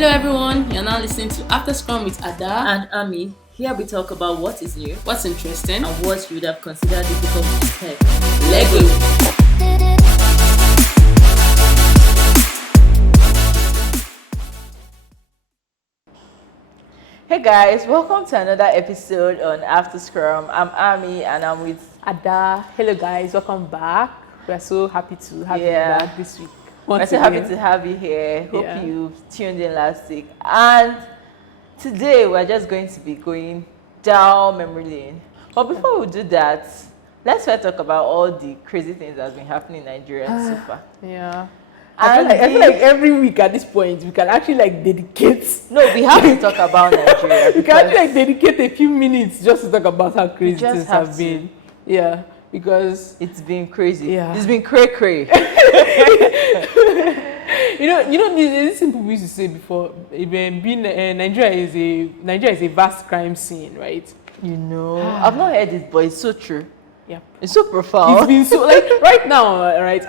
Hello everyone, you're now listening to After Scrum with Ada and Ami. Here we talk about what is new, what's interesting, and what you would have considered difficult to tech. Lego. Hey guys, welcome to another episode on After Scrum. I'm Ami and I'm with Ada. Hello guys, welcome back. We're so happy to have you back this week. We're so happy to have you here. Hope you tuned in last week. And today we're just going to be going down memory lane. But before we do that, let's first talk about all the crazy things that's been happening in Nigeria so far. Yeah. I feel like every week at this point we can actually dedicate. No, we have to talk about Nigeria. We can actually dedicate a few minutes just to talk about how crazy things have been. Yeah, because it's been crazy. Yeah, it's been cray. you know, this thing people used to say before. Even being Nigeria is a vast crime scene, right? You know, I've not heard it, but it's so true. Yeah, it's so profound. It's been so right now, right?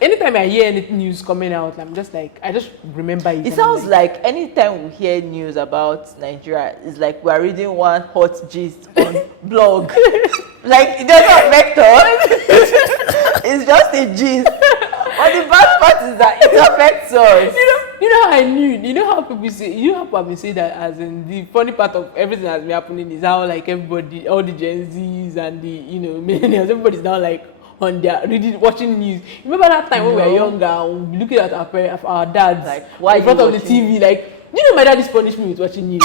Anytime I hear any news coming out, I'm just I just remember it. It sounds like anytime we hear news about Nigeria, it's like we're reading one hot gist on blog. It doesn't affect us. It's just a gist. But the bad part is that it affects us. You know how I knew. You know how people say. You know how people say that as in the funny part of everything that's been happening is how everybody, all the Gen Zs and the millennials, everybody's now on their watching news. Remember that time when we were younger, we looking at our dads why in front of the TV my dad is punishing me with watching news.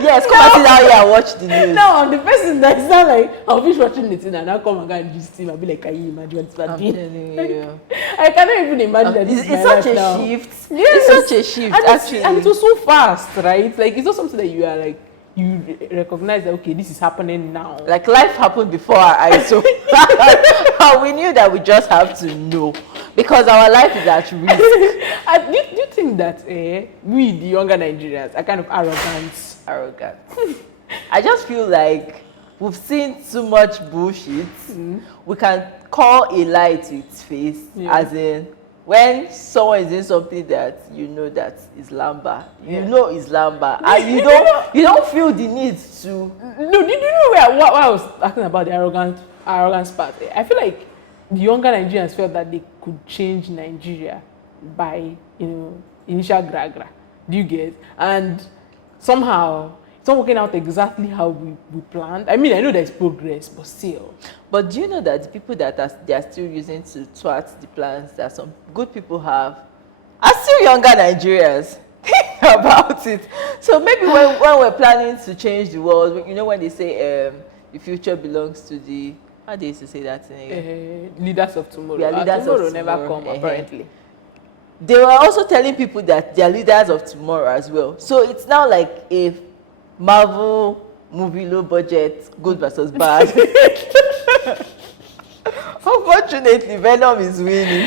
Yes, come and sit down here and watch the news. No, the person that's not I'll finish watching the thing and I'll come and go and just him. I'll be like, can you imagine what's happening? I'm telling you. I cannot even imagine that it's such a now. shift. Yes. It's such a shift, actually. And it was so fast, right? It's not something that you are you recognize that, okay, this is happening now. Life happened before our eyes, so we knew that we just have to know because our life is at risk. Do you think that we, the younger Nigerians, are kind of arrogant? I just feel like we've seen too much bullshit. We can call a lie to its face, as in when someone is doing something that you know that is lamba, you know is lamba, and you don't feel the need to. No, do you know what I was asking about the arrogance part? I feel like the younger Nigerians felt that they could change Nigeria by initial gra. Do you get? And somehow it's not working out exactly how we planned. I mean, I know there's progress, but still. But do you know that the people that they are still using to thwart the plans that some good people have are still younger Nigerians? Think about it. So maybe when we're planning to change the world, when they say the future belongs to the, how they used to say that thing again? Leaders of tomorrow. Yeah, leaders tomorrow of tomorrow never come, apparently. They were also telling people that they are leaders of tomorrow as well. So it's now like a Marvel movie, low budget, good versus bad. Unfortunately, Venom is winning.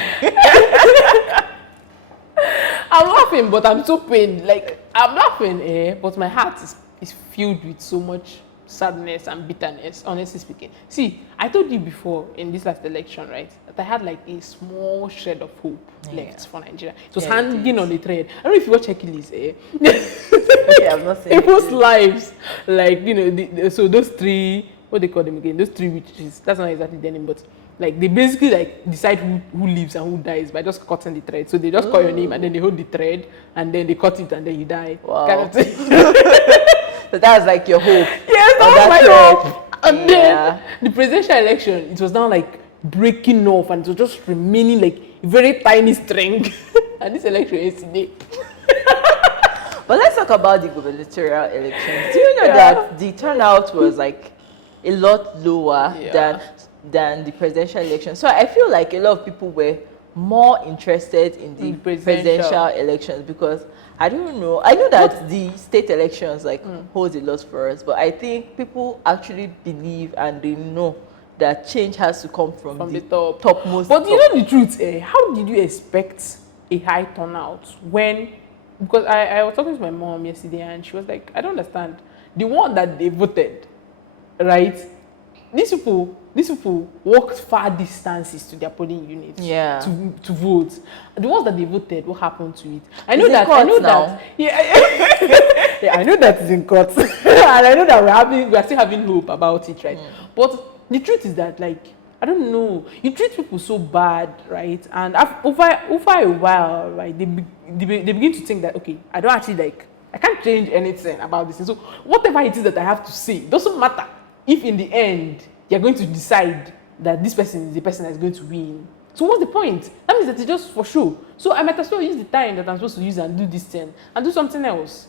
I'm laughing, but I'm so pained. I'm laughing, but my heart is filled with so much sadness and bitterness, honestly speaking. See, I told you before in this last election, right, that I had a small shred of hope left for Nigeria. It was hanging on the thread. I don't know if you watch Hercules, Okay, I've not seen people's lives. So those three, what they call them again? Those three witches. That's not exactly their name, but they basically decide who lives and who dies by just cutting the thread. So they just call your name and then they hold the thread and then they cut it and then you die. Wow. Kind of thing. So that's your hope. Yes, that was my hope. And then the presidential election, it was now breaking off and it was just remaining a very tiny string. And this election yesterday. But let's talk about the gubernatorial elections. Do you know that the turnout was a lot lower than the presidential election? So I feel like a lot of people were more interested in the presidential elections because I don't know. I know that the state elections holds a lot for us, but I think people actually believe and they know that change has to come from the topmost. But you know the truth, how did you expect a high turnout when? Because I was talking to my mom yesterday and she was like, I don't understand. The one that they voted, right? these people walked far distances to their polling units to vote. The ones that they voted, what happened to it? I know that. Yeah, I know that it's in court, and I know that we are still having hope about it, right? But the truth is that, like, I don't know, you treat people so bad, right? And over a while, right, they begin to think that, okay, I don't actually, like, I can't change anything about this. And so whatever it is that I have to say doesn't matter if in the end you're going to decide that this person is the person that's going to win. So what's the point? That means that it's just for show. So I might as well use the time that I'm supposed to use and do this thing and do something else.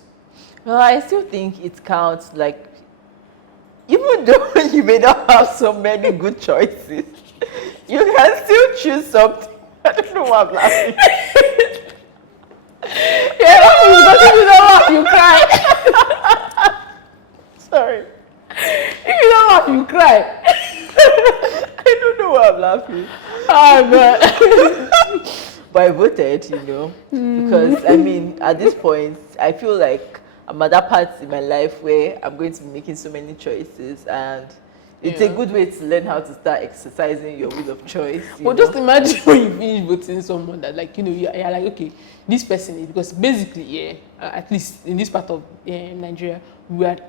Well, I still think it counts, like, even though you may not have so many good choices, you can still choose something. I don't know why I'm laughing. Yeah, because if you don't laugh, you cry. Sorry. If you don't laugh, you cry. I don't know why I'm laughing. Oh, God. But I voted, because, I mean, at this point, I feel like I'm at that part in my life where I'm going to be making so many choices, and it's a good way to learn how to start exercising your will of choice. But just imagine when you finish voting someone that, like, you're like, okay, this person is, because basically, at least in this part of Nigeria,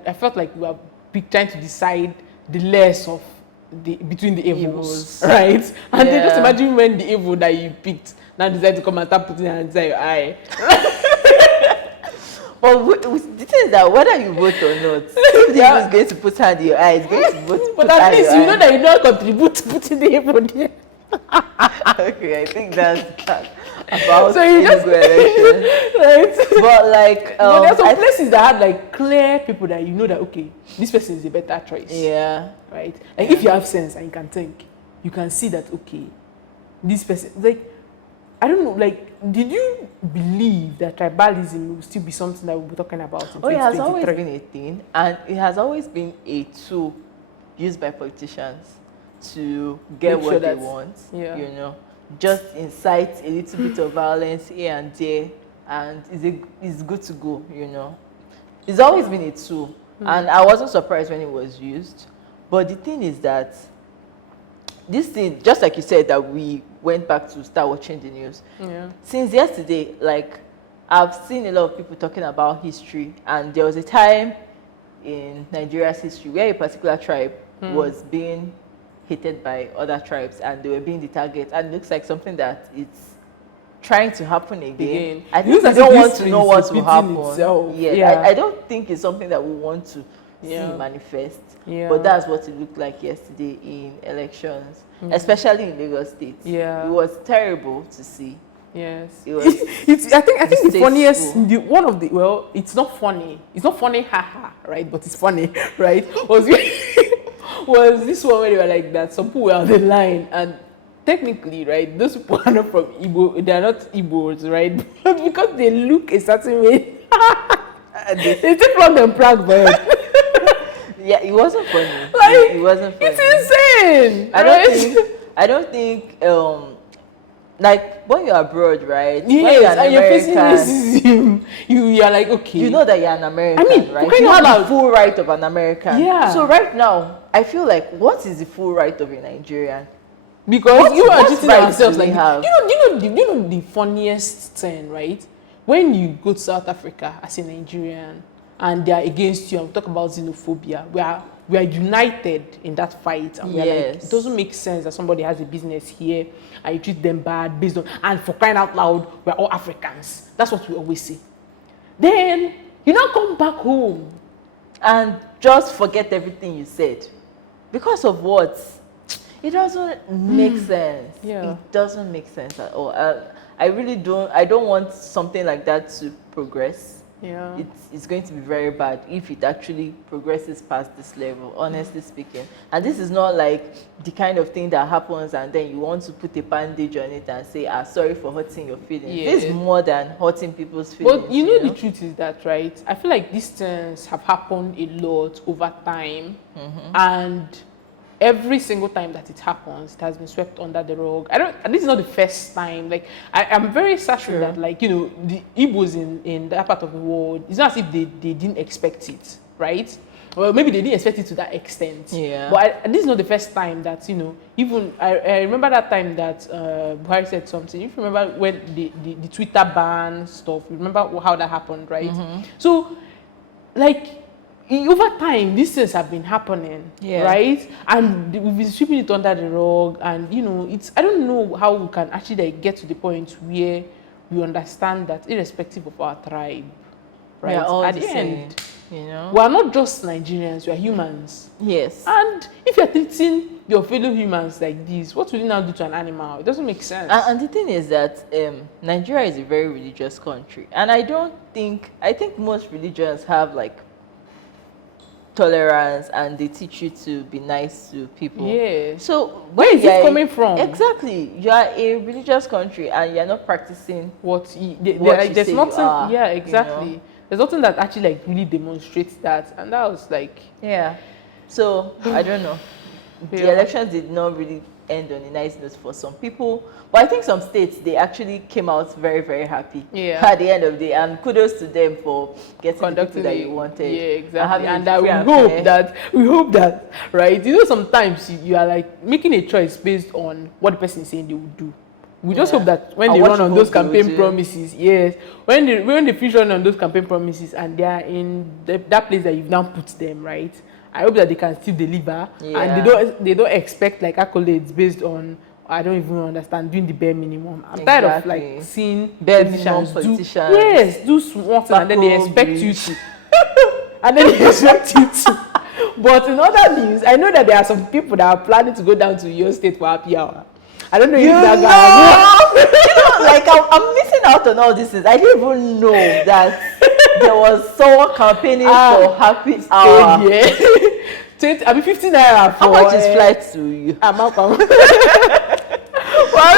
I felt like we were trying to decide the less of between the evils, right? And then just imagine when the evil that you picked now decide to come and start putting hands inside your eye. But the thing is that whether you vote or not, if the evil is going to put hand in your eye, it's going to vote. But at least you know that you don't contribute to putting the evil there. Okay, I think that's about so you just election. Right? But like, but there are some places that have like clear people that you know that, okay, this person is a better choice. Yeah. Right. Like if you have sense and you can think, you can see that, okay, this person, like, I don't know, like, did you believe that tribalism will still be something that we'll be talking about in 2023? It has always been a thing, and it has always been a tool used by politicians to get what they want. Just incite a little bit of violence here and there, and it's good to go. It's always been a tool, and I wasn't surprised when it was used. But the thing is that this thing, just like you said, that we went back to start watching the news. Since yesterday, like, I've seen a lot of people talking about history, and there was a time in Nigeria's history where a particular tribe was being hated by other tribes, and they were being the target, and it looks like something that it's trying to happen again. I think we don't want to know what will happen. I don't think it's something that we want to see manifest. But that's what it looked like yesterday in elections, especially in Lagos State. It was terrible to see. Yes, it was. I think the funniest, it's not funny. It's not funny, haha, right? But it's funny, right? Was this one where they were like that? Some people were on the line, and technically, right, those people are not from Igbo. They are not Igbos, right? But because they look a certain way, they still plug them plug, but. Yeah, it wasn't funny. Like, it wasn't funny. It's insane. I don't think like when you're abroad, right? Yes, and you're facing racism. You're like, okay. You know that you're an American, right? You have the full right of an American. Yeah. So right now, I feel like, what is the full right of a Nigerian? Because you are treating ourselves like, you know the funniest thing, right? When you go to South Africa as a Nigerian and they are against you, and we talk about xenophobia, we are united in that fight, and we are like, it doesn't make sense that somebody has a business here and you treat them bad based on, and for crying out loud, we're all Africans. That's what we always say. Then you now come back home and just forget everything you said. Because of what? It doesn't make sense. It doesn't make sense at all. I really don't. I don't want something like that to progress. It's going to be very bad if it actually progresses past this level, honestly speaking. And this is not like the kind of thing that happens and then you want to put a bandage on it and say, sorry for hurting your feelings. This is more than hurting people's feelings. But you know the truth is that, right? I feel like these things have happened a lot over time, and every single time that it happens, it has been swept under the rug. This is not the first time. Like, I'm very certain that, like, the Igbos in that part of the world, it's not as if they didn't expect it, right? well, maybe they didn't expect it to that extent. Yeah. But this is not the first time that, even I remember that time that Buhari said something. If you remember when the Twitter ban stuff, you remember how that happened, right? So, like, over time, these things have been happening, right? And we've been sweeping it under the rug, and I don't know how we can actually get to the point where we understand that, irrespective of our tribe, right? At the end, we are not just Nigerians; we are humans. Yes. And if you're treating your fellow humans like this, what will you now do to an animal? It doesn't make sense. And the thing is that Nigeria is a very religious country, and I think most religions have like tolerance, and they teach you to be nice to people. Yeah. So where is it coming from? Exactly. You are a religious country and you're not practicing there's nothing. Yeah, exactly. There's nothing that actually like really demonstrates that, and that was like. Yeah. So I don't know. The elections did not really end on a nice note for some people, but I think some states, they actually came out very, very happy at the end of the day, and kudos to them for getting the people that you wanted. Yeah, exactly. And we hope that, right? Sometimes you are like making a choice based on what the person is saying they will do. We just hope that when they run on those campaign promises, when they finish running on those campaign promises and they are in that place that you've now put them, right? I hope that they can still deliver, and they don't expect like accolades based on, I don't even understand, doing the bare minimum. I'm tired of like seeing politicians do small things, and then they expect you to, But in other news, I know that there are some people that are planning to go down to your state for happy hour. I don't know if that guy. Like I'm missing out on all this. I didn't even know that there was someone campaigning for happy hour. Yeah. I mean, 15 naira for. How much is flight to you? I'm out. Well,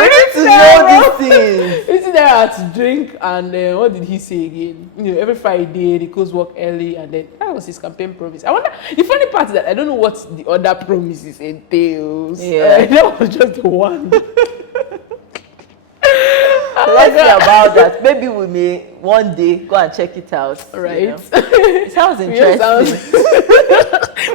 we need to know these things. 15 naira to drink, and what did he say again? Every Friday they close work early, and then that was his campaign promise. I wonder. The funny part is that I don't know what the other promises entails. Yeah, that was just the one. Let's see about that. Maybe we may one day go and check it out. Right. It sounds interesting.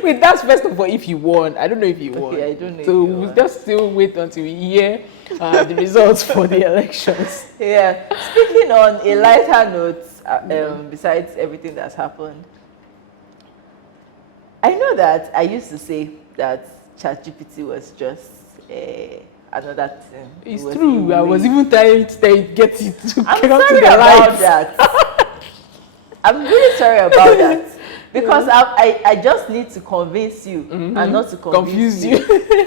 Wait, that's first of all if you won. I don't know if you won. Okay, I don't know. So we'll just still wait until we hear the results for the elections. Yeah. Speaking on a lighter note, besides everything that's happened, I know that I used to say that ChatGPT was just another thing. It's true. I was even trying to get it to I'm get up to sorry the about light. that. I'm really sorry about that. Because I just need to convince you and not to confuse you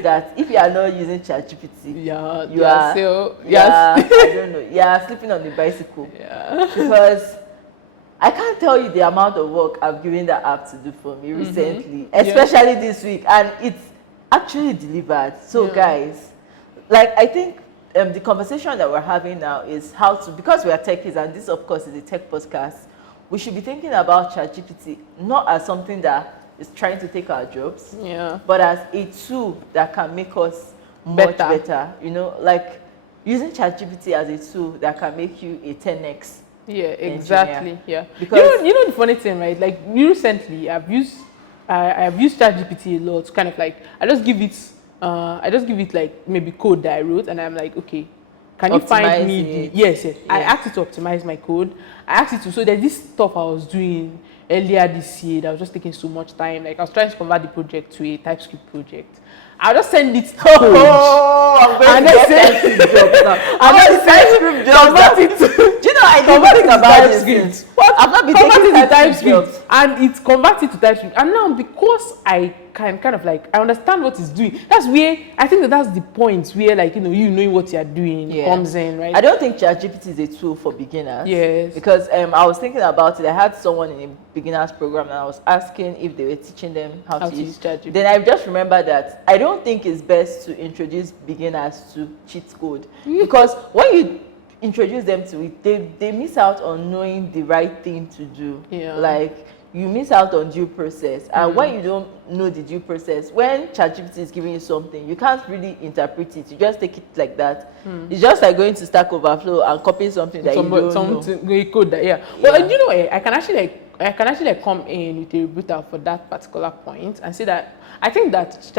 that if you are not using ChatGPT, you are still, I don't know, you are sleeping on the bicycle. Yeah. Because I can't tell you the amount of work I've given that app to do for me recently, especially this week, and it's actually delivered. So guys, like I think the conversation that we're having now is how to, because we are techies, and this of course is a tech podcast, we should be thinking about ChatGPT not as something that is trying to take our jobs, but as a tool that can make us much better. Like using ChatGPT as a tool that can make you a 10x. Yeah, exactly. Engineer. Yeah, Because you know the funny thing, right? Like recently, I've used ChatGPT a lot. Kind of like I just give it like maybe code that I wrote, and I'm like, okay, can you find me yes. I asked it to optimize my code. I asked it to, so there's this stuff I was doing earlier this year that was just taking so much time. Like I was trying to convert the project to a TypeScript project. I'll just send it code. Oh, I'm going to get TypeScript jobs now. TypeScript jobs. Do you know I didn't think about this? I've not been taking TypeScript, and it converts it to TypeScript. And now because I can kind of like, I understand what it's doing. That's where I think that's the point where like, you knowing what you're doing comes in, right? I don't think ChatGPT is a tool for beginners. Yes. Because I was thinking about it. I had someone in a beginners program, and I was asking if they were teaching them how to use ChatGPT. Then I just remembered that I don't think it's best to introduce beginners to cheat code. Because when you introduce them to it, they miss out on knowing the right thing to do. Like you miss out on due process, and when you don't know the due process, when ChatGPT is giving you something, you can't really interpret it. You just take it like that. It's just like going to Stack Overflow and copying something that you don't know. Code that, Well, you know, I can actually like I can actually like come in with a rebuttal for that particular point and say that I think that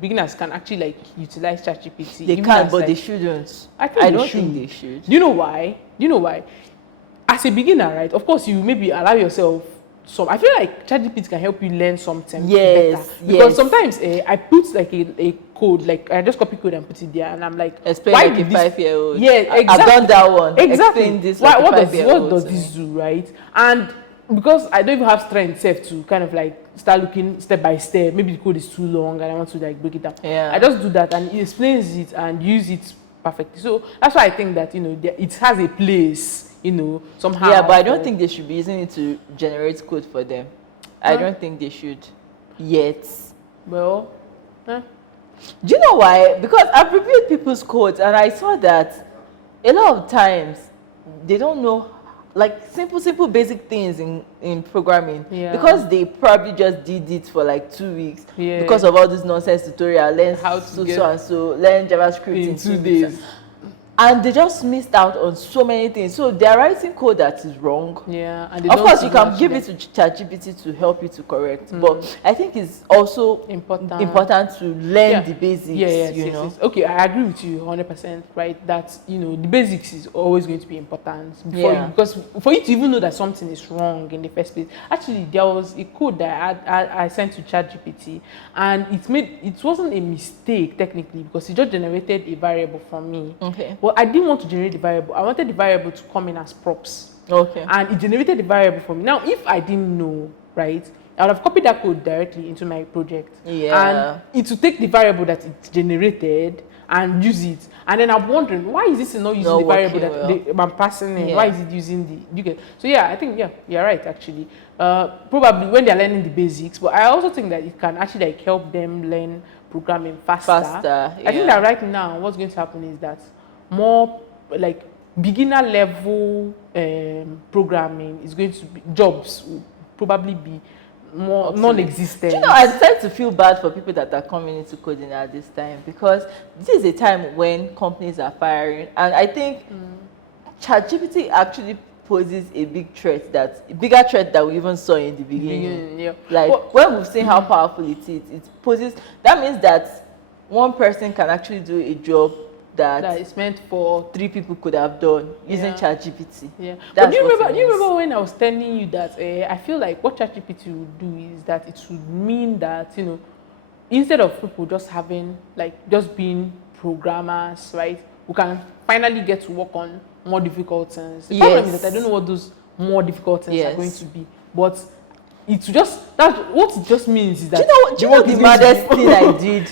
beginners can actually like utilize ChatGPT. They even can, as, but like, they shouldn't. I think I they don't should. think they should. Do you know why? As a beginner, right? Of course, you maybe allow yourself some. I feel like ChatGPT can help you learn something Yes, better. Because yes. sometimes I put like a code, like I just copy code and put it there, and I'm like, Explain why like did a this? 5-year-old. Yeah, exactly. I've done that one. Exactly. Explain this like What a does 5-year-old to this me. do, right? And because I don't even have strength self to kind of like start looking step by step. Maybe the code is too long and I want to like break it down. Yeah. I just do that and it explains it and use it perfectly. So that's why I think that it has a place. Somehow. Yeah, but I don't think they should be using it to generate code for them. I don't think they should yet. Well, do you know why? Because I've reviewed people's codes and I saw that a lot of times they don't know like simple basic things in programming. Yeah. Because they probably just did it for like 2 weeks. Yeah. Because of all this nonsense tutorial, learn How to so get and so, learn JavaScript in 2 weeks. days. And they just missed out on so many things. So they're writing code that is wrong. Yeah, and they Of don't course, you can even give it to ChatGPT to help you to correct, but I think it's also important to learn the basics. Yes. Know. Okay, I agree with you 100%. Right, that the basics is always going to be important because for you to even know that something is wrong in the first place. Actually, there was a code that I sent to ChatGPT, and it wasn't a mistake technically because it just generated a variable for me. Okay. But I didn't want to generate the variable. I wanted the variable to come in as props. Okay. And it generated the variable for me. Now, if I didn't know, right, I would have copied that code directly into my project. Yeah. And it would take the variable that it generated and use it. And then I'm wondering, why is this not using the variable that I'm passing in? Yeah. Why is it using So yeah, I think, you're right, actually. Probably when they're learning the basics, but I also think that it can actually like help them learn programming faster. Yeah. I think that right now, what's going to happen is that more like beginner level programming is going to be jobs will probably be more non-existent. You know, I start to feel bad for people that are coming into coding at this time because this is a time when companies are firing, and I think ChatGPT actually poses a bigger threat that we even saw in the beginning. Like when we've seen how powerful it is, it poses. That means that one person can actually do a job that is meant for 3 people could have done using ChatGPT. Yeah. But do you remember when I was telling you that I feel like what ChatGPT would do is that it would mean that instead of people just having just being programmers, right? We can finally get to work on more difficult things. The problem is that I don't know what those more difficult things are going to be, but what it just means is that do you know the maddest thing I did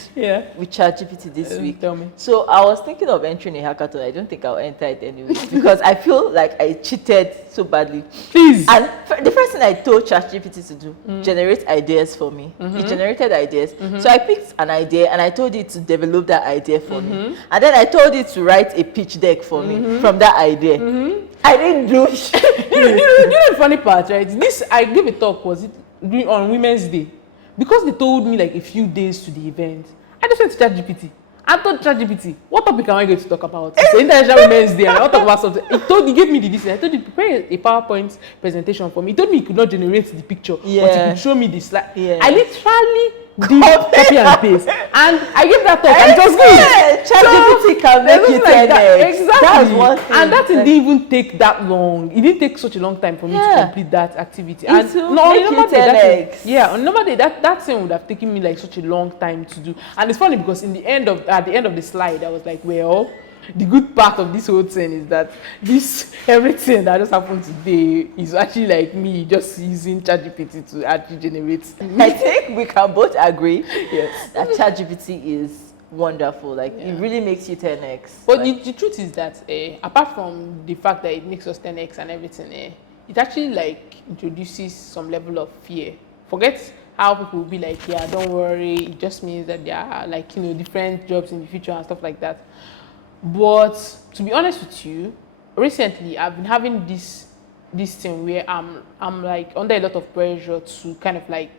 with ChatGPT this week? Tell me. So I was thinking of entering a hackathon. I don't think I'll enter it anyway because I feel like I cheated so badly. Please. And the first thing I told ChatGPT to do, generate ideas for me. It generated ideas. So I picked an idea and I told it to develop that idea for me. And then I told it to write a pitch deck for me from that idea. I didn't do it. you know the funny part, right? I gave a talk, was it on Women's Day? Because they told me like a few days to the event, I just went to ChatGPT. I told ChatGPT, what topic am I going to talk about? It's International Women's Day and I want to talk about something. He gave me the decision. I told him to prepare a PowerPoint presentation for me. He told me he could not generate the picture, but he could show me the slide. I literally did copy and paste. And I gave that talk and it was good. ChatGPT can make it like that. Exactly. That's one thing. And that didn't even take that long. It didn't take such a long time for me to complete that activity. And on normal day, that thing would have taken me like such a long time to do. And it's funny because at the end of the slide, I was like, well, the good part of this whole thing is that everything that just happened today is actually like me just using ChatGPT to actually generate. I think we can both agree that ChatGPT is wonderful. Like it really makes you 10x. But the truth is that apart from the fact that it makes us 10x and everything, it actually like introduces some level of fear. Forget how people will be like, yeah, don't worry. It just means that there are like different jobs in the future and stuff like that. But to be honest with you, recently I've been having this thing where I'm like under a lot of pressure to kind of like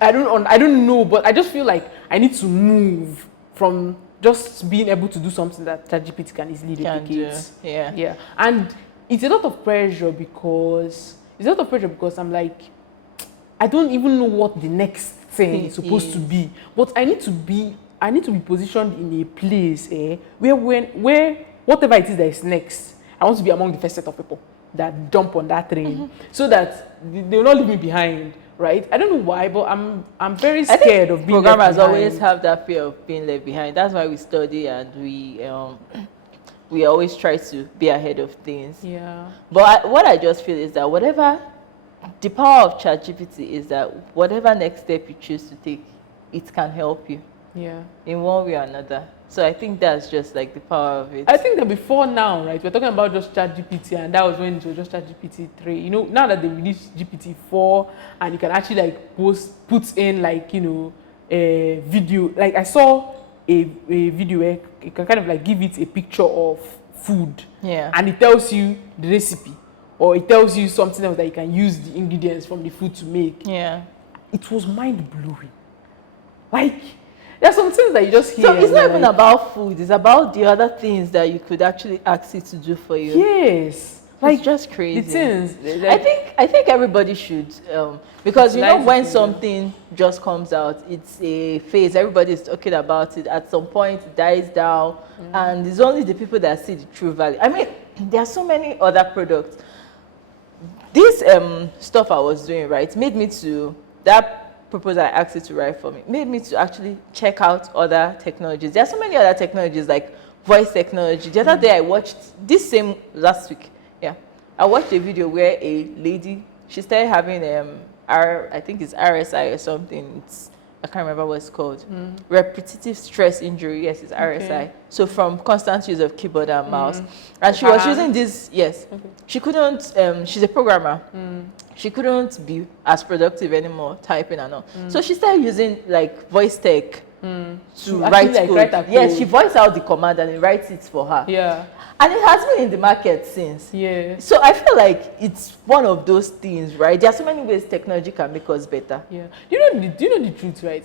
I don't know, but I just feel like I need to move from just being able to do something that ChatGPT can easily replicate. Yeah. And it's a lot of pressure because I'm like, I don't even know what the next thing is supposed to be. But I need to be positioned in a place where whatever it is that is next, I want to be among the first set of people that jump on that train, so that they will not leave me behind. Right? I don't know why, but I'm very scared of being left behind. Programmers always have that fear of being left behind. That's why we study and we always try to be ahead of things. Yeah. But what I just feel is that the power of ChatGPT is that whatever next step you choose to take, it can help you. Yeah. In one way or another. So I think that's just like the power of it. I think that before now, right, we're talking about just ChatGPT, and that was when it was just ChatGPT 3. You know, now that they released GPT 4, and you can actually like put in like, you know, a video. Like I saw a video where you can kind of like give it a picture of food, and it tells you the recipe, or it tells you something else that you can use the ingredients from the food to make. Yeah. It was mind blowing. Like, there are some things that you just hear. So it's not even about food, it's about the other things that you could actually ask it to do for you. Yes. Like, it's just crazy. The things. Like, I think everybody should, because you know when something just comes out, it's a phase. Everybody's talking about it. At some point, it dies down, and it's only the people that see the true value. I mean, there are so many other products. This stuff I was doing, right, made me to that proposal I asked it to write for me, made me to actually check out other technologies. There are so many other technologies like voice technology. The other day I watched last week. Yeah, I watched a video where a lady, she started having I think it's RSI or something. I can't remember what it's called. Repetitive stress injury. Yes, it's RSI. So from constant use of keyboard and mouse, and she was using this. Yes, she couldn't. She's a programmer. She couldn't be as productive anymore, typing and all. So she started using like voice tech to write code. Yes, she voiced out the command and it writes it for her. Yeah. And it has been in the market since. Yeah. So I feel like it's one of those things, right? There are so many ways technology can make us better. Yeah. Do you know the truth, right?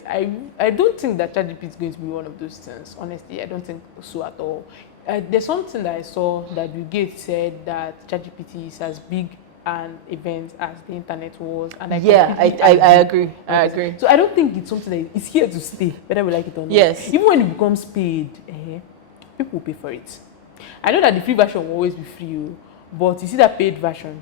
I don't think that ChatGPT is going to be one of those things. Honestly, I don't think so at all. There's something that I saw that Bill Gates said that ChatGPT is as big an event as the internet was, and I agree. I agree. So I don't think it's something that is here to stay, whether we like it or not. Yes. Even when it becomes paid, people will pay for it. I know that the free version will always be free, but you see that paid version,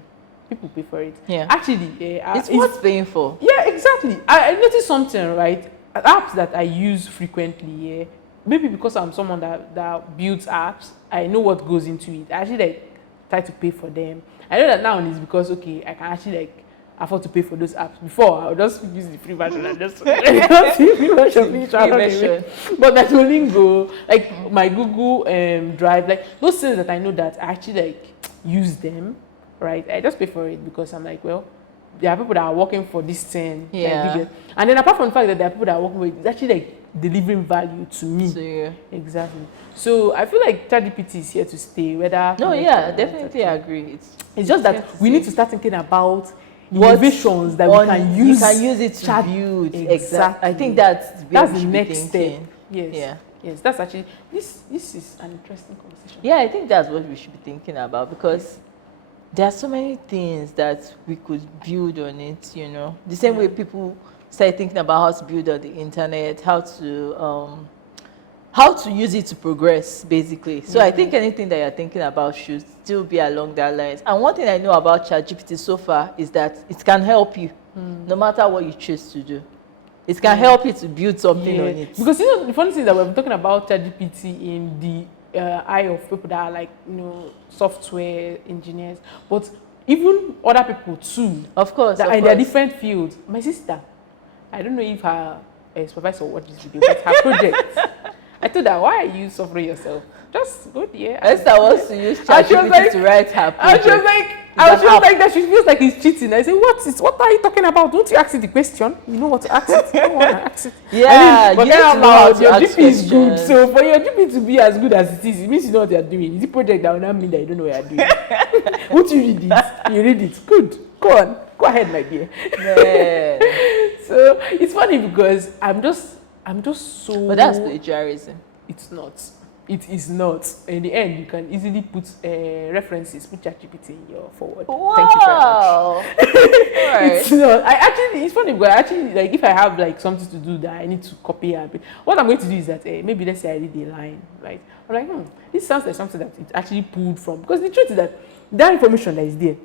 people pay for it. Yeah. Actually, it's worth paying for. Yeah, exactly. I noticed something, right? Apps that I use frequently, maybe because I'm someone that builds apps, I know what goes into it. I actually try to pay for them. I know that now it's because, okay, I can actually afford to pay for those apps. Before, I would just use the free version and just the free version. But that will go, like my Google Drive, like those things that I know that I actually use them, right? I just pay for it because I'm like, well, there are people that are working for this thing. Yeah. And then apart from the fact that there are people that are working for it, it's actually delivering value to me. So, yeah. Exactly. So I feel like ChatGPT is here to stay. Definitely I agree. It's just that we need to start thinking about innovations that we can use. You can use it to build. Exactly. I think that's the next step. Yes. Yeah. Yes. That's actually this is an interesting conversation. Yeah, I think that's what we should be thinking about, because there are so many things that we could build on it. You know, the same way people start thinking about how to build on the internet, how to use it to progress, basically. So I think anything that you're thinking about should still be along that lines. And one thing I know about ChatGPT so far is that it can help you, no matter what you choose to do. It can help you to build something on it. Because you know, the funny thing is that we're talking about ChatGPT in the eye of people that are like, you know, software engineers, but even other people too. Of course. That are in their different fields. My sister, I don't know if her supervisor watched this video, but her project, I told her, why are you suffering yourself? Just go there. Esther wants to use ChatGPT to write her project. And she was like that. She feels like he's cheating. I said, what are you talking about? Don't you ask it the question? You know what to ask it. You don't want to ask it. Yeah, but you need to know how to your ask GP is good. questions. So for your GP to be as good as it is, it means you know what you're doing. It's a project that will not mean that you don't know what you're doing. Won't you read it? You read it. Good. Go on. Go ahead, my dear. Man. So it's funny because I'm just so. But that's plagiarism. It's not. it is not. In the end, you can easily put references, put ChatGPT in your forward. Wow. Thank you very much. All It's right. not. It's funny because actually, like, if I have like something to do that I need to copy and paste, what I'm going to do is that maybe let's say I read a line, right? I'm like, this sounds like something that it's actually pulled from. Because the truth is that that information that is there,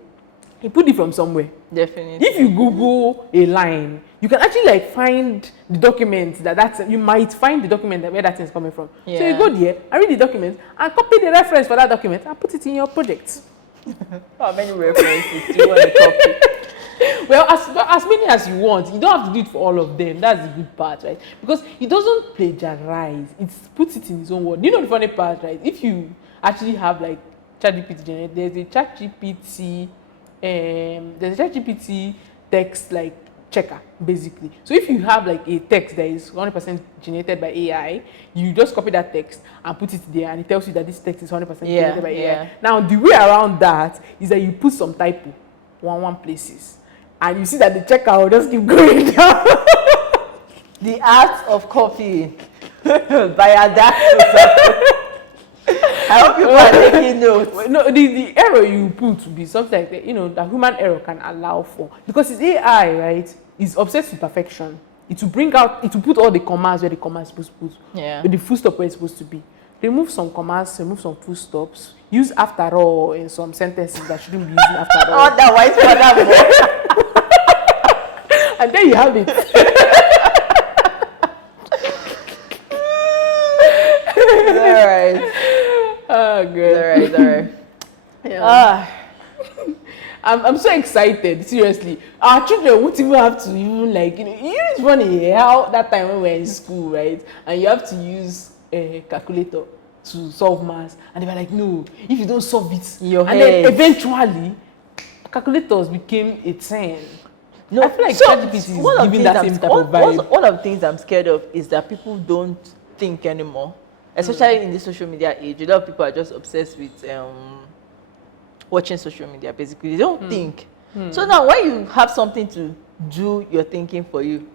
he put it from somewhere. Definitely. If you Google a line, you can actually like find the document you might find the document where that thing is coming from. Yeah. So you go there and read the document and copy the reference for that document and put it in your project. How many references do you want to copy? Well, as many as you want. You don't have to do it for all of them. That's the good part, right? Because it doesn't plagiarize. It puts it in its own word. You know the funny part, right? If you actually have like ChatGPT generated, there's a ChatGPT text like checker basically. So if you have like a text that is 100% generated by AI, you just copy that text and put it there, and it tells you that this text is 100% generated by AI. Now the way around that is that you put some typo one places, and you see that the checker will just keep going down. The art of copying by adapting. I hope you are taking notes. No, the error you put to be something like that, that human error can allow for. Because it's AI, right? It's obsessed with perfection. It will put all the commas where the comma is supposed to put. Yeah. With the full stop where it's supposed to be. Remove some commas, remove some full stops. Use after all in some sentences that shouldn't be using after all. Otherwise, And then you have it. All right. Oh, good. All right. Yeah. I'm so excited, seriously. Our children won't even have to even it's funny how that time when we were in school, right? And you have to use a calculator to solve maths. And they were like, no, if you don't solve it in your head. Then eventually, calculators became a 10. No, I feel like ChatGPT is giving that same type of vibe. One of the things I'm scared of is that people don't think anymore. Especially in the social media age. A lot of people are just obsessed with watching social media, basically. They don't think. So now when you have something to do your thinking for you,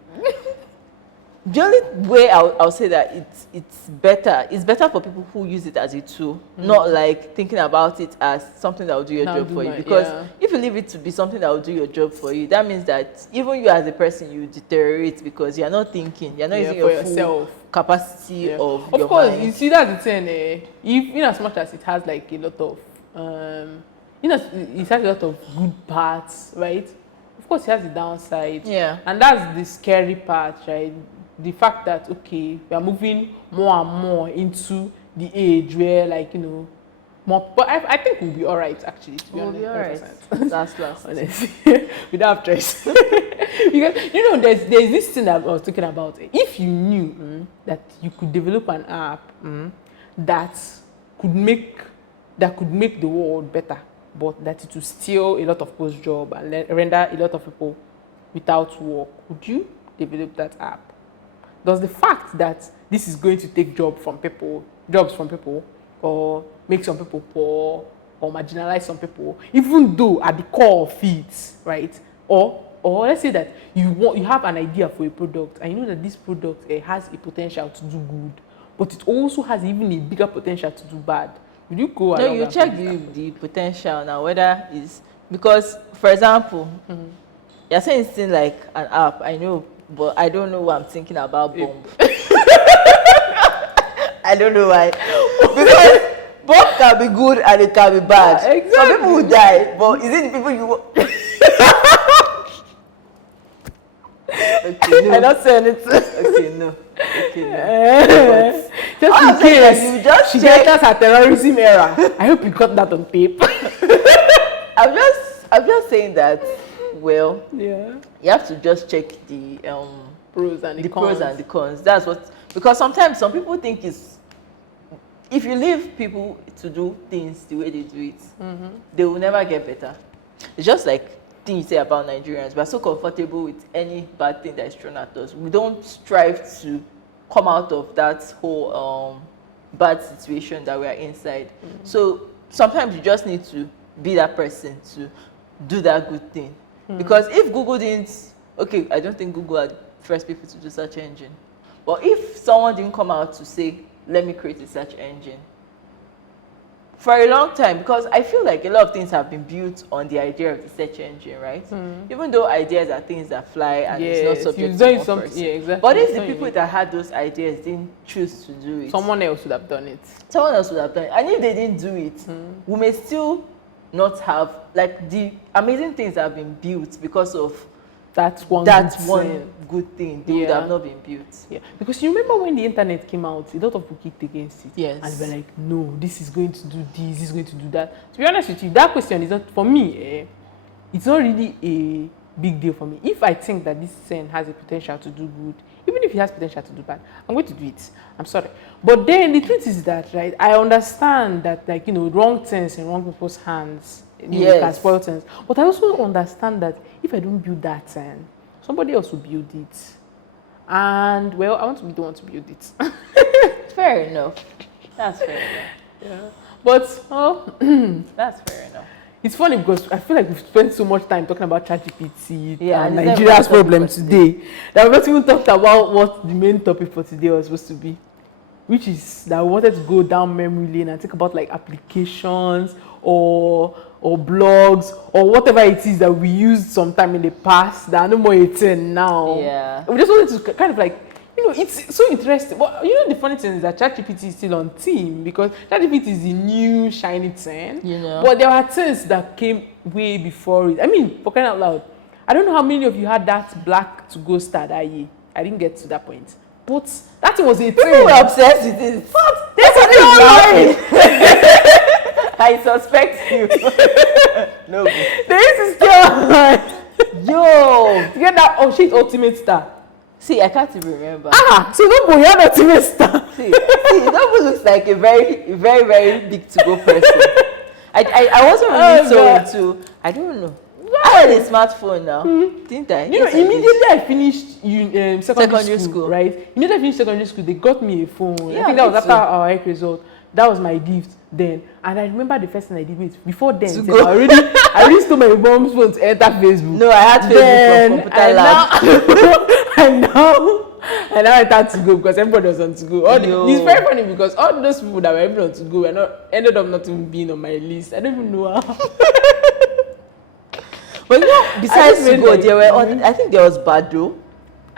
the only way I'll say that it's better for people who use it as a tool, not like thinking about it as something that will do your job for you. Because if you leave it to be something that will do your job for you, that means that even you as a person, you deteriorate because you're not thinking, you're not using your full capacity of your course, mind. you see that's the thing. If in as much as it has like a lot of it has a lot of good parts, right? Of course, it has the downside. Yeah. And that's the scary part, right? The fact that we are moving more and more into the age where more. But I think we'll be all right, actually. To be honest, be all right. Last. Honestly, we don't have choice. Because there's this thing that I was talking about. If you knew that you could develop an app that could make the world better, but that it will steal a lot of people's job and render a lot of people without work, would you develop that app? Does the fact that this is going to take jobs from people, or make some people poor, or marginalize some people, even though at the core of it, right? Or let's say that you have an idea for a product, and you know that this product has a potential to do good, but it also has even a bigger potential to do bad. Will you go? No, you check the potential now, whether it's because, for example, you're saying it's like an app. I know, but I don't know what I'm thinking about bomb. I don't know why. Because bomb can be good and it can be bad. Yeah, exactly. Some people will die, but is it the people you Okay, no. I don't say anything. Okay, no. Just in case you just she check. enters her terrorism era. I hope you got that on tape. I'm just saying that. Well, Yeah. you have to just check the Pros and the pros and the cons. That's what, because sometimes some people think if you leave people to do things the way they do it, they will never get better. It's just like thing you say about Nigerians. We are so comfortable with any bad thing that is thrown at us. We don't strive to come out of that whole bad situation that we are inside. So sometimes you just need to be that person to do that good thing. Because if Google didn't, I don't think Google are the first people to do search engine. But if someone didn't come out to say, let me create a search engine. For a long time, because I feel like a lot of things have been built on the idea of the search engine, right? Even though ideas are things that fly and it's not subject to one person. Yeah, exactly. But if the people that had those ideas didn't choose to do it, someone else would have done it. Someone else would have done it. And if they didn't do it, we may still not have, like, the amazing things that have been built because of that's one good thing. They would have not been built. Yeah, because you remember when the internet came out, a lot of people kicked against it. Yes. And they were like, no, this is going to do this is going to do that. To be honest with you, that question is not, for me, it's not really a big deal for me. If I think that this thing has a potential to do good, even if it has potential to do bad, I'm going to do it. I'm sorry. But then the truth is that, right, I understand that, like, wrong things in wrong people's hands, can spoil things. But I also understand that if I don't build that thing, somebody else will build it. And, well, I want to be the one to build it. Fair enough. That's fair enough. Yeah. But, that's fair enough. It's funny because I feel like we've spent so much time talking about ChatGPT and and Nigeria's problem today that we've not even talked about what the main topic for today was supposed to be, which is that we wanted to go down memory lane and think about like applications or blogs or whatever it is that we used sometime in the past that are no more a thing now. Yeah. We just wanted to kind of like, it's so interesting. But the funny thing is that ChatGPT is still on team because ChatGPT is the new shiny thing. But there are things that came way before it. I mean, for crying out loud, I don't know how many of you had that black to go star that year. I didn't get to that point. But that thing was a thing. People were obsessed with it. What? That's what I suspect you. No. There is still Yo. To get that shit ultimate star. See, I can't even remember. So nobody had ultimate star. See, nobody looks like a very, very, very big to go person. I wasn't really so into. I don't know. I had a smartphone now, didn't I? Immediately I finished secondary school, right? Immediately I finished secondary school, they got me a phone. Yeah, I think that was after our heck result. That was my gift then. And I remember the first thing I did before then. I already stole my mom's phone to enter Facebook. No, I had Facebook from Computer Lab. And now I had to go because everybody was on to go. It's very funny because all those people that were able on to go ended up not even being on my list. I don't even know how. But besides to go, there were I think there was Bado.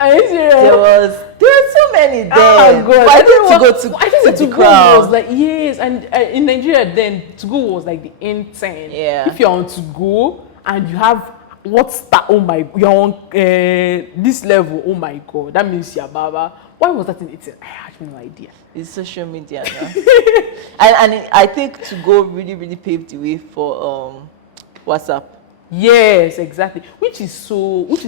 Are you serious? There were so many there. Oh God! I think to go was like and in Nigeria then to go was like the end thing. Yeah. If you're on to go and you have what's that? Oh my! You're on this level. Oh my God! That means you're Baba. Why was that in it? I had no idea. It's social media now. and I think to go really, really paved the way for WhatsApp. Yes, exactly. Which is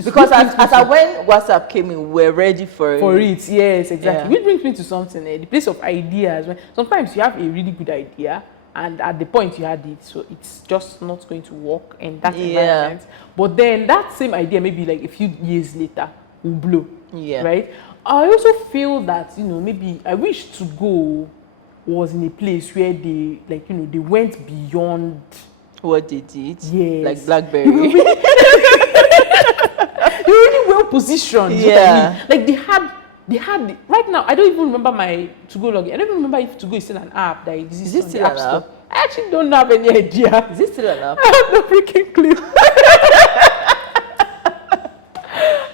because as when WhatsApp came in, we're ready for it. Yes, exactly. Yeah. Which brings me to something, the place of ideas. When sometimes you have a really good idea, and at the point you had it, so it's just not going to work in that environment. But then that same idea, maybe like a few years later, will blow. Yeah. Right. I also feel that maybe I wish to go was in a place where they they went beyond. What they did, yes. Like BlackBerry. They're really well positioned. Yeah, like they had right now. I don't even remember my to go login. I don't even remember if to go is still an app that exists. Is it still an app? I actually don't have any idea. Is it still an app? I have no freaking clue.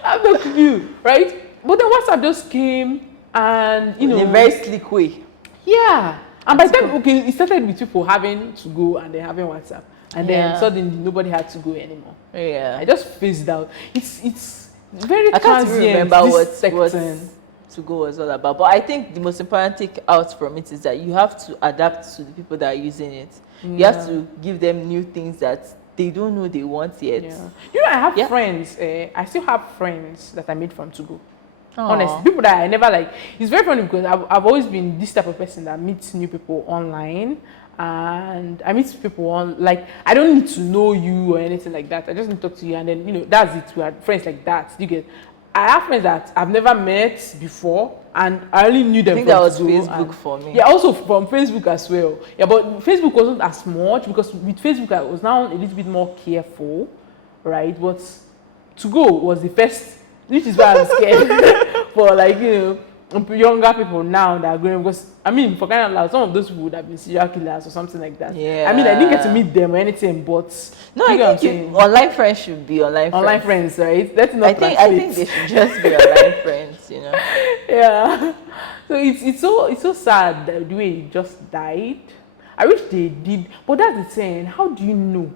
I have no clue, right? But then WhatsApp just came and in a very slick way. Yeah, and by the time it started with people having to go and then having WhatsApp. And then suddenly nobody had to go anymore. Yeah. I just phased out. It's very I can't even remember what to go was all about. But I think the most important thing out from it is that you have to adapt to the people that are using it. Yeah. You have to give them new things that they don't know they want yet. Yeah. I have friends. I still have friends that I made from to go. Honestly, people that I never like. It's very funny because I've always been this type of person that meets new people online. And I meet people I don't need to know you or anything like that. I just need to talk to you, and then that's it. We had friends like that. I have friends that I've never met before, and I only knew them. I think that was Facebook for me. Yeah, also from Facebook as well. Yeah, but Facebook wasn't as much because with Facebook I was now a little bit more careful, right? But to go was the first, which is why I'm scared for younger people now that are going, because I mean, for kind of like some of those people would have been serial killers or something like that. Yeah. I mean, I didn't get to meet them or anything, but no, I think online friends should be online friends, right? That's not. I think they should just be online friends, you know. Yeah. So it's so sad that the way it just died. I wish they did, but that's the thing. How do you know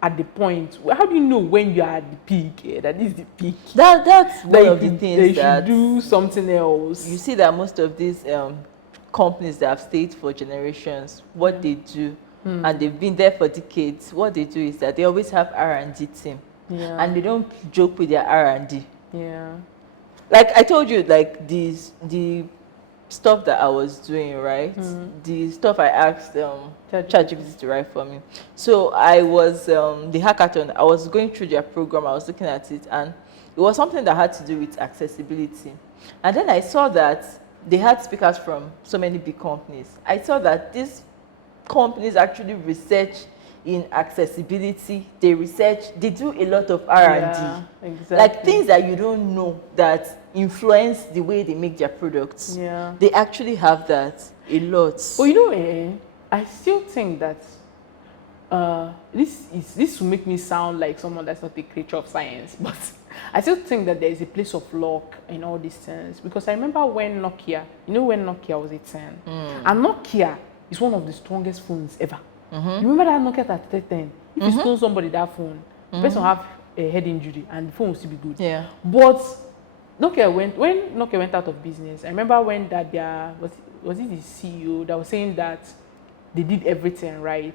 at the point? How do you know when you are at the peak? That is the peak. That's one of the things they that should do something else. You see that most of these companies that have stayed for generations, what they do, and they've been there for decades. What they do is that they always have R&D team, and they don't joke with their R&D. Yeah. Like I told you, like the stuff that I was doing, right? The stuff I asked ChatGPT to write for me. So I was the hackathon. I was going through their program. I was looking at it, and it was something that had to do with accessibility. And then I saw that they had speakers from so many big companies. I saw that these companies actually research in accessibility. They do a lot of R&D. Yeah, exactly. Like things that you don't know that influence the way they make their products. Yeah. They actually have that a lot. Well, you know, I still think that this will make me sound like someone that's not a creature of science, but I still think that there is a place of luck in all these things, because I remember when Nokia was a 10, and Nokia is one of the strongest phones ever. You remember that Nokia 3310? If you stole somebody that phone, the person will have a head injury and the phone will still be good. Yeah. But when Nokia went out of business, I remember when that was it the CEO that was saying that they did everything right?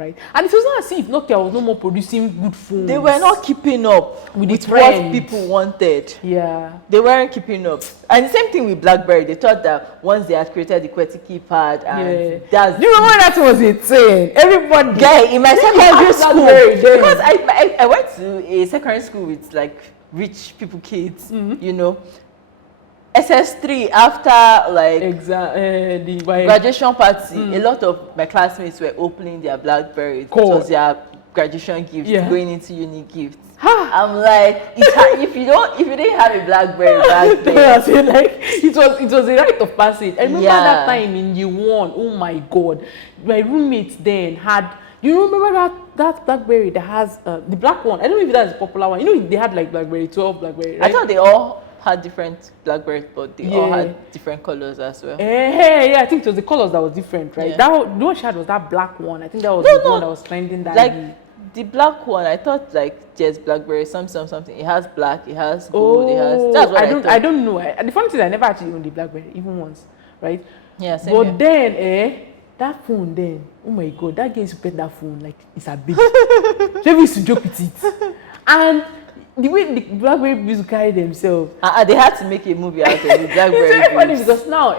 And it was not as if Nokia was no more producing good phones. They were not keeping up with what people wanted. Yeah. They weren't keeping up. And the same thing with BlackBerry. They thought that once they had created the QWERTY keypad, and that's... Do you remember that was a thing? Everybody... Guy, in my secondary school, because I went to a secondary school with like rich people kids, you know. SS3, after like the graduation party, a lot of my classmates were opening their BlackBerries. It was their graduation gift, going into uni gifts. I'm like, if you didn't have a BlackBerry back then, like it was a rite of passage. I remember that time in year 1. Oh my God, my roommates then had. You remember that BlackBerry that has the black one? I don't know if that's a popular one. You know, they had like BlackBerry 12, BlackBerry. Right? I thought they all had different BlackBerries, but they all had different colors as well. Yeah, I think it was the colors that was different, right? The one she had was that black one. I think that was the one that was trending that day. The black one, I thought like there's BlackBerry something. It has black, it has gold, it has. That's what I thought. I don't know. The funny thing is I never actually owned the BlackBerry even once, right? Yeah, same but here. Then that phone then, oh my God, that guy used to pet that phone like it's a big. So we used to joke with it, and the way the BlackBerry people used to carry themselves. They had to make a movie out of the BlackBerry. It's very funny because now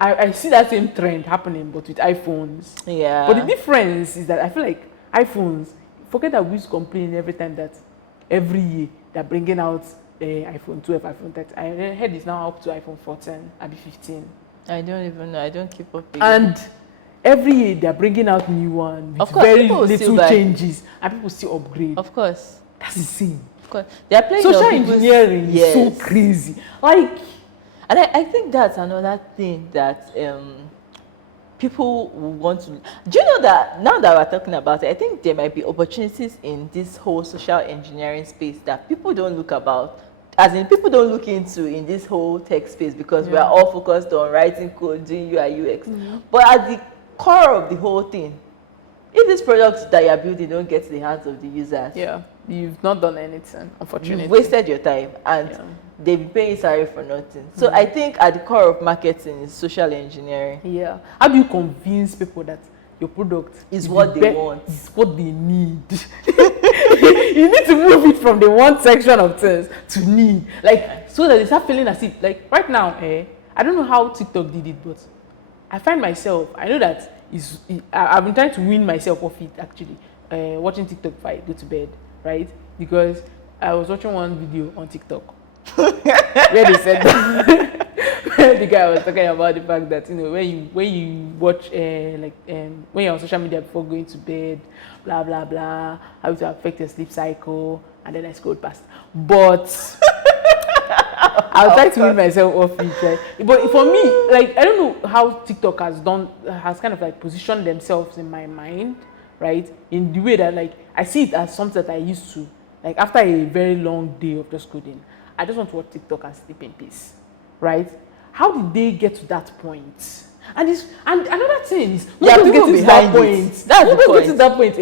I see that same trend happening, but with iPhones. Yeah. But the difference is that I feel like iPhones, forget that we used to complain every time that every year they're bringing out iPhone 12, iPhone 13. I heard it's now up to iPhone 14, maybe 15. I don't even know. I don't keep up with And every year they're bringing out new one with very little changes, and people still upgrade. Of course. That's insane. Of course. They're playing social engineering is so crazy. Like, and I think that's another thing that people want to. Do you know that now that we're talking about it, I think there might be opportunities in this whole social engineering space that people don't look about. As in, people don't look into in this whole tech space because we are all focused on writing code, doing UI, UX. But at the core of the whole thing, if these products that you're building don't get to the hands of the users, you've not done anything, unfortunately. You've wasted your time, and they've been paying salary for nothing. So I think at the core of marketing is social engineering. Yeah. How do you convince people that your product is what they want? Is what they need. You need to move it from the want section of things to need, like, so that they start feeling as if, like, right now, I don't know how TikTok did it, but I find myself, I know that I've been trying to wean myself off it, actually, watching TikTok before I go to bed, right? Because I was watching one video on TikTok where they said that the guy was talking about the fact that, you know, when you watch when you're on social media before going to bed, blah blah blah, how it will affect your sleep cycle, and then I scrolled past. But I'll try to wean myself off it, right? But for me, like, I don't know how TikTok has kind of like positioned themselves in my mind, right? In the way that, like, I see it as something that I used to, like, after a very long day of just coding, I just want to watch TikTok and sleep in peace, right? How did they get to that point? And another thing is, Yeah, once you people get to that behind point, it. That's the once you get point. to that point,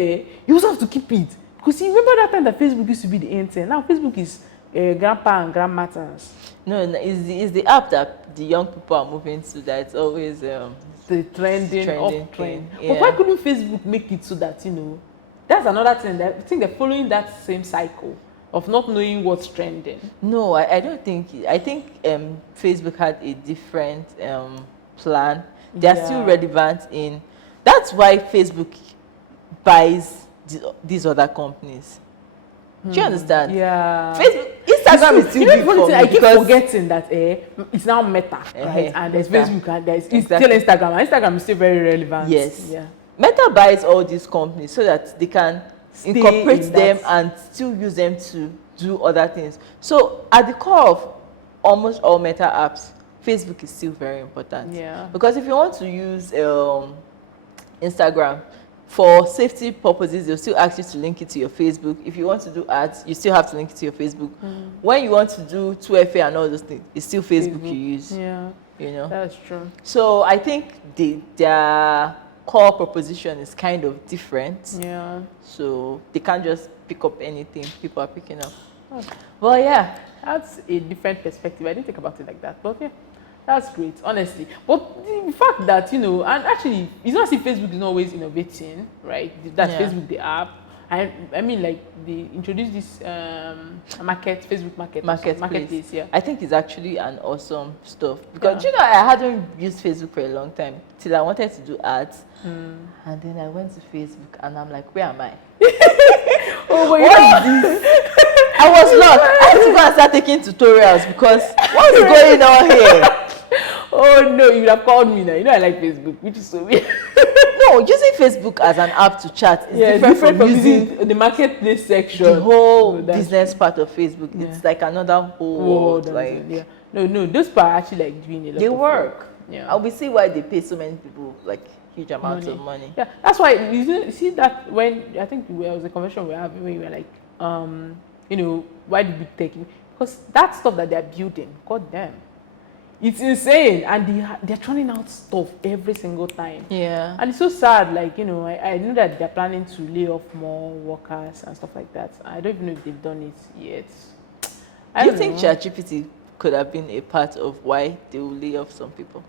you also have to keep it. Because you remember that time that Facebook used to be the internet. Now Facebook is grandpa and grandmatters. No, it's the app that the young people are moving to that it's always The trending up thing. trend. Yeah. But why couldn't Facebook make it so that, you know, that's another thing that I think they're following that same cycle of not knowing what's trending. No, I don't think. I think Facebook had a different plan. They are still Yeah. relevant in. That's why Facebook buys these other companies. Do you understand? Yeah. Facebook, Instagram is still you know, big the funny for thing, me I keep because forgetting that it's now Meta, right? And there's Meta. Facebook and there's Exactly. still Instagram. And Instagram is still very relevant. Yes. Yeah. Meta buys all these companies so that they can Stay incorporate in them that. and still use them to do other things. So at the core of almost all Meta apps, Facebook is still very important. Yeah. Because if you want to use Instagram for safety purposes, they'll still ask you to link it to your Facebook. If you want to do ads, you still have to link it to your Facebook. When you want to do 2FA and all those things, it's still Facebook you use. Yeah. You know. That's true. So I think their core proposition is kind of different. Yeah. So they can't just pick up anything people are picking up. Okay. Well, yeah. That's a different perspective. I didn't think about it like that. But yeah, that's great, honestly. But the fact that, you know, and actually, it's not as if Facebook is not always innovating, right? That's Yeah. Facebook, the app. I mean, like, they introduced this Facebook marketplace, yeah. I think it's actually an awesome stuff because Yeah. you know I hadn't used Facebook for a long time till I wanted to do ads, and then I went to Facebook and I'm like, where am I? Oh, but What is this? I was lost. I had to go and start taking tutorials because what's going on here? Oh no, you would have called me now. You know I like Facebook, which is so weird. No, using Facebook as an app to chat is Yeah, different from using the marketplace section. the whole Oh, that's business part of Facebook. Yeah. It's like another whole Whoa, world. Like yeah. No, those people are actually like doing a lot they of work. Yeah. And we see why they pay so many people like huge amounts of money. Yeah, that's why you see that when I think there was a conversation we were having where we were like, you know, why the big tech? Because that stuff that they're building, god damn, it's insane, and they're churning out stuff every single time. Yeah. And it's so sad, like, you know, I know that they're planning to lay off more workers and stuff like that. I don't even know if they've done it yet. Do you think ChatGPT could have been a part of why they will lay off some people?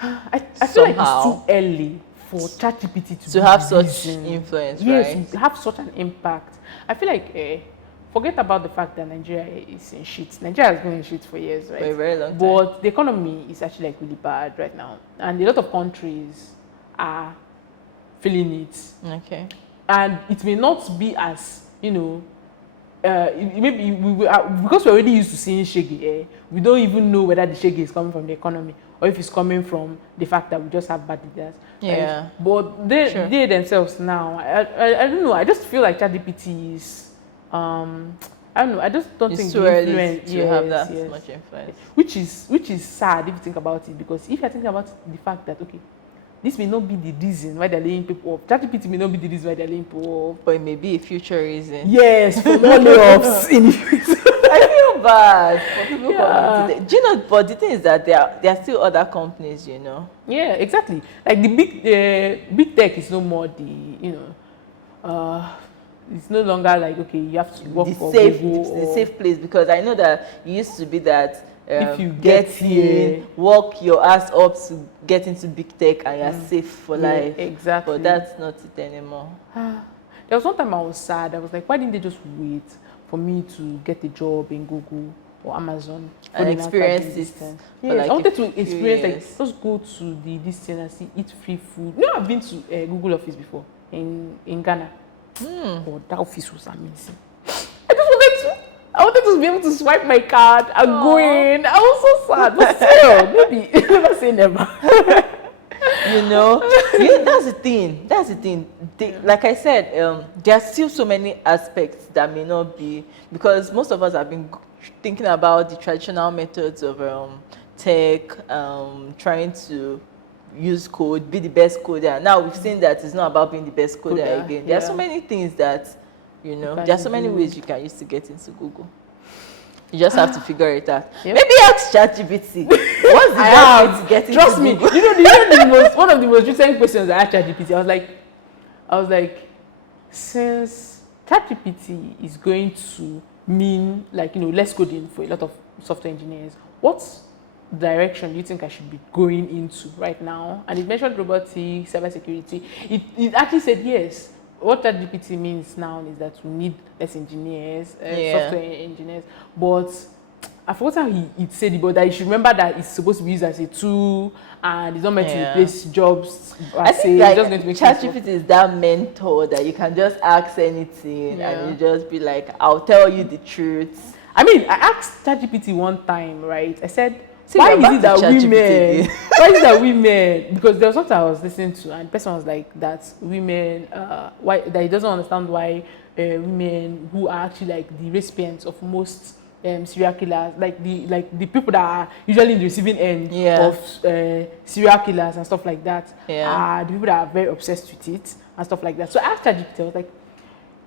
I feel like Somehow. it's too early for ChatGPT To be have the such reason. influence, Yes, right? to have such an impact. I feel like forget about the fact that Nigeria is in shit. Nigeria has been in shit for years, right? For a very long time. But the economy is actually like really bad right now, and a lot of countries are feeling it. Okay. And it may not be as, you know, maybe because we're already used to seeing shaggy, we don't even know whether the shaggy is coming from the economy or if it's coming from the fact that we just have bad leaders. Yeah. Right? But they themselves now, I don't know, I just feel like ChatGPT is, I don't know, I just don't It's think too the early influence- to have that yes. much influence. Which is sad if you think about it, because if you're thinking about the fact that, okay, this may not be the reason why they're laying people off. ChatGPT may not be the reason why they're laying people off. But it may be a future reason. Yes, for more layoffs in the future. I feel bad for people Yeah. coming today. Do you know, but the thing is that there are still other companies, you know. Yeah, exactly. Like the big tech is no more the, you know, it's no longer like, okay, you have to work for Google The or- safe place, because I know that it used to be that If you get get in, here- work your ass up to get into big tech and you're safe for Yeah, life. exactly. But that's not it anymore. There was one time I was sad. I was like, why didn't they just wait for me to get a job in Google or Amazon? And When they now experience start doing it this thing? for Yes, like I wanted a to few experience, like, years. just go to this thing and see, eat free food. You know, I've been to Google office before in Ghana. Oh, that office was amazing. I wanted to be able to swipe my card and go in. I was so sad. But still, maybe never say never. You know, that's the thing. That's the thing. Like I said, there are still so many aspects that may not be, because most of us have been thinking about the traditional methods of tech, trying to use code, be the best coder. Now we've seen that it's not about being the best coder again. There are so many things that, there are so many ways you can use to get into Google. You just have to figure it out. Yep. Maybe ask ChatGPT. What's the best way to get into Trust me. Google? One of the most recent questions I asked ChatGPT, I was like, since ChatGPT is going to mean less coding for a lot of software engineers, what direction do you think I should be going into right now? And it mentioned robotics, cybersecurity. It actually said yes. What ChatGPT means now is that we need less engineers, software engineers. But I forgot how he said it, but that you should remember that it's supposed to be used as a tool and it's not meant to replace jobs. I think ChatGPT is that mentor that you can just ask anything and you just be like, I'll tell you the truth. I mean, I asked ChatGPT one time, right? I said, why is it that women? Why is it that women? Because there was something I was listening to, and the person was like that women, why that he doesn't understand why women who are actually like the recipients of most serial killers, like the people that are usually in the receiving end of serial killers and stuff like that, are the people that are very obsessed with it and stuff like that. So I asked ChatGPT, I was like,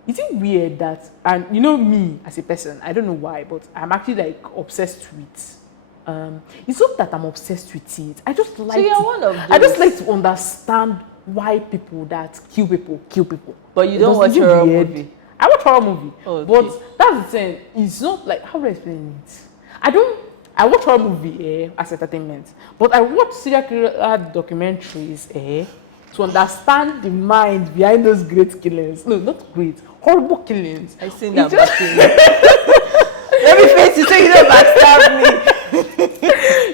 is it weird that, and me as a person, I don't know why, but I'm actually like obsessed with. It's not that I'm obsessed with it. I just like I just like to understand why people that kill people. But you don't watch horror movie. I watch horror movie. Okay. But that's the thing. It's not like, how do I explain it? I watch horror movie as entertainment, but I watch serial killer documentaries to understand the mind behind those great killings. No, not great, horrible killings. I seen that Let me face it so you don't backstab me.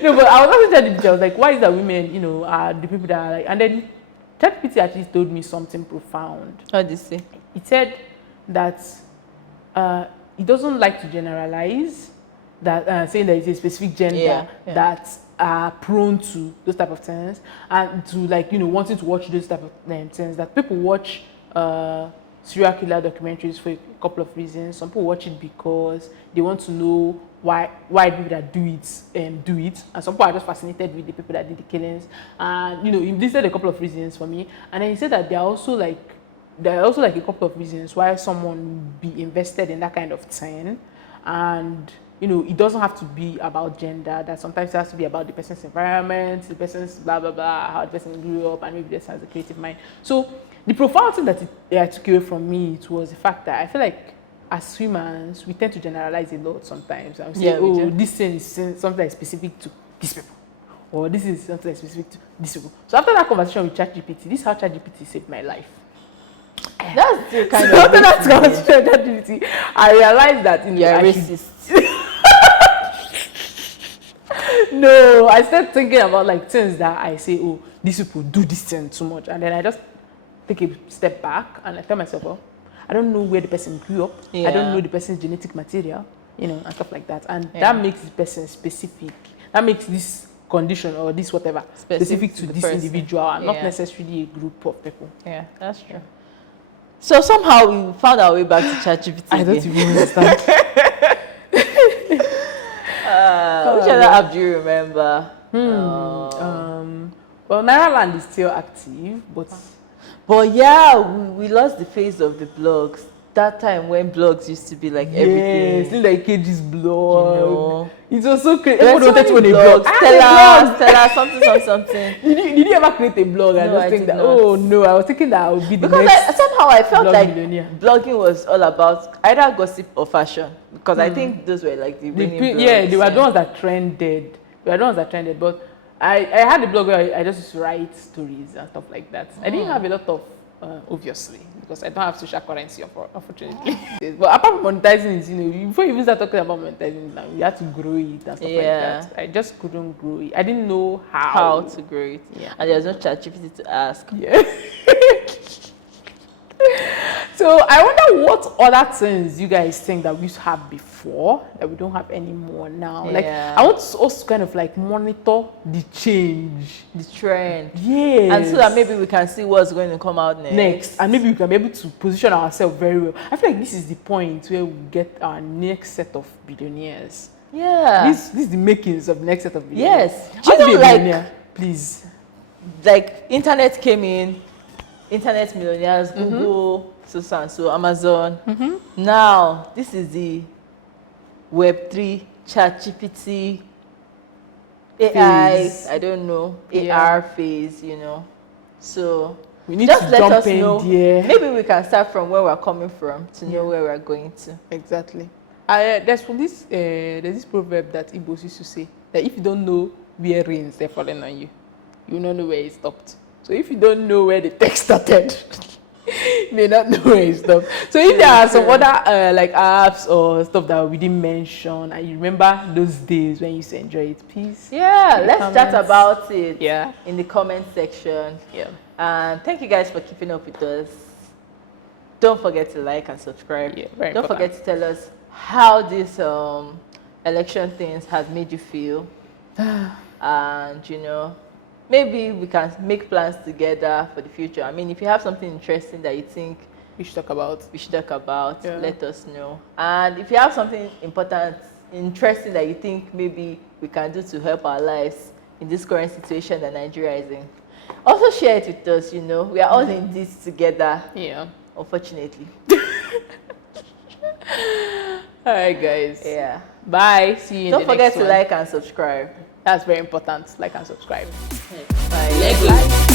No, but I was also ChatGPT. I was like, why is that women, are the people that are like, and then ChatGPT actually told me something profound. What did you say? It said that it doesn't like to generalize, that saying that it's a specific gender that are prone to those type of things, and to wanting to watch those type of things. That people watch serial killer documentaries for a couple of reasons. Some people watch it because they want to know why people that do it, and some people are just fascinated with the people that did the killings. And he listed a couple of reasons for me, and then he said that there are also like a couple of reasons why someone would be invested in that kind of thing. And it doesn't have to be about gender. That sometimes it has to be about the person's environment, the person's blah blah blah, how the person grew up, and maybe the person has a creative mind. So the profound thing that it took away from me, it was the fact that I feel like as humans we tend to generalize a lot sometimes. I would say, this thing is something that is specific to these people, or this is something that is specific to these people. So after that conversation with ChatGPT, this is how ChatGPT saved my life. That's the kind of after that conversation with ChatGPT, I realized that you're a racist. No, I started thinking about like things that I say, oh, these people do this thing too much, and then I just take a step back and I tell myself, oh, I don't know where the person grew up. I don't know the person's genetic material, and stuff like that. And that makes the person specific. That makes this condition or this whatever specific to this individual and not necessarily a group of people. Yeah, that's true. So somehow we found our way back to ChatGPT. I don't even understand. Which other app do you remember? Well, Nairaland is still active, but we lost the face of the blogs. That time when blogs used to be like everything. Yes, like KG's blog. It was so crazy. Everyone wanted to own a blog. Stella, something. Did you ever create a blog? No, I just think that. not. Oh no, I was thinking that I would be the because next. Somehow I felt like millionaire. blogging was all about either gossip or fashion. Because I think those were like the winning blogs. Yeah, they were the ones that trended. But I had a blog where I just used to write stories and stuff like that. I didn't have a lot of, obviously, because I don't have social currency, unfortunately. But apart from monetizing it, before you even start talking about monetizing it, you have to grow it and stuff like that. I just couldn't grow it. I didn't know how to grow it. Yeah. And there's no ChatGPT to ask. Yeah. So So I wonder what other things you guys think that we used to have before that we don't have anymore now. Like I want us to kind of like monitor the change, the trend. Yes. And so that maybe we can see what's going to come out next. And maybe we can be able to position ourselves very well. I feel like this is the point where we get our next set of billionaires. Yeah. This is the makings of the next set of billionaires. Yes. Just be a billionaire, please. Like internet came in, internet millionaires, Google, so Amazon. Now this is the Web3, ChatGPT, AI, Phase. I don't know, AR phase, you know. So We need just to let jump us in know. there. Maybe we can start from where we're coming from to know where we're going to. Exactly. There's this proverb that Igbos used to say that if you don't know where rains they're falling on you, you will not know where it stopped. So if you don't know where the text started, you may not know where it stopped. So if there are some other like apps or stuff that we didn't mention and you remember those days when you used to enjoy it, please. Yeah, let's chat about it in the comment section. Yeah. And thank you guys for keeping up with us. Don't forget to like and subscribe. Yeah, very Don't important. forget to tell us how these election things have made you feel. And you know, maybe we can make plans together for the future. I mean, if you have something interesting that you think We should talk about. let us know. And if you have something important, interesting that you think maybe we can do to help our lives in this current situation that Nigeria is in, also share it with us. You know, we are all in this together. Yeah. Unfortunately. All right, guys. Yeah. Bye. See you in Don't the forget next to one. like and subscribe. That's very important. Like and subscribe. Bye. Lego.